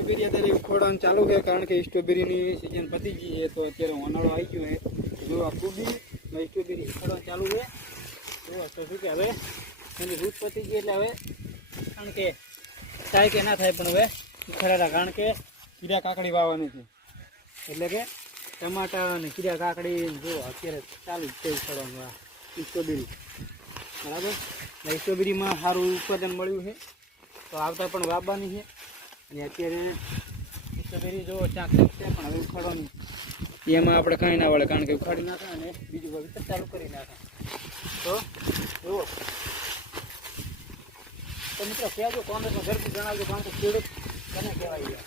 Strawberry અત્યારે ઉખોડવાનું ચાલુ છે, કારણ કે સ્ટ્રોબેરીની સિઝન પતી ગઈ છે, તો અત્યારે ઉનાળો આવી ગયો છે. જો આ ફૂબી સ્ટ્રોબેરી ઉખોડવાનું ચાલુ છે. તો શું કે હવે એની રૂટ પતી ગઈ એટલે હવે કારણ કે થાય કે ના થાય પણ હવે ઉખેડાતા, કારણ કે કીડા કાકડી વાવવાની છે. એટલે કે ટમાટા અને કીડા કાકડી જો અત્યારે ચાલુ જ છે ઉખેડવાનું આ સ્ટ્રોબેરી. બરાબર, સ્ટ્રોબેરીમાં સારું ઉત્પાદન મળ્યું છે, તો આવતા પણ વાવવાની છે. અને અત્યારે સ્ટ્રોબેરી જો ચાંક છે પણ હવે ઉખાડવાની, એમાં આપણે કાંઈ ના વળે, કારણ કે ઉખાડી નાખે અને બીજું વાવેતર ચાલુ કરી નાખે. તો જુઓ તો મિત્રો કહેજો, કોમેન્ટમાં ઝડપથી જણાવજો, કારણ કે ખેડૂત કોને કહેવાય.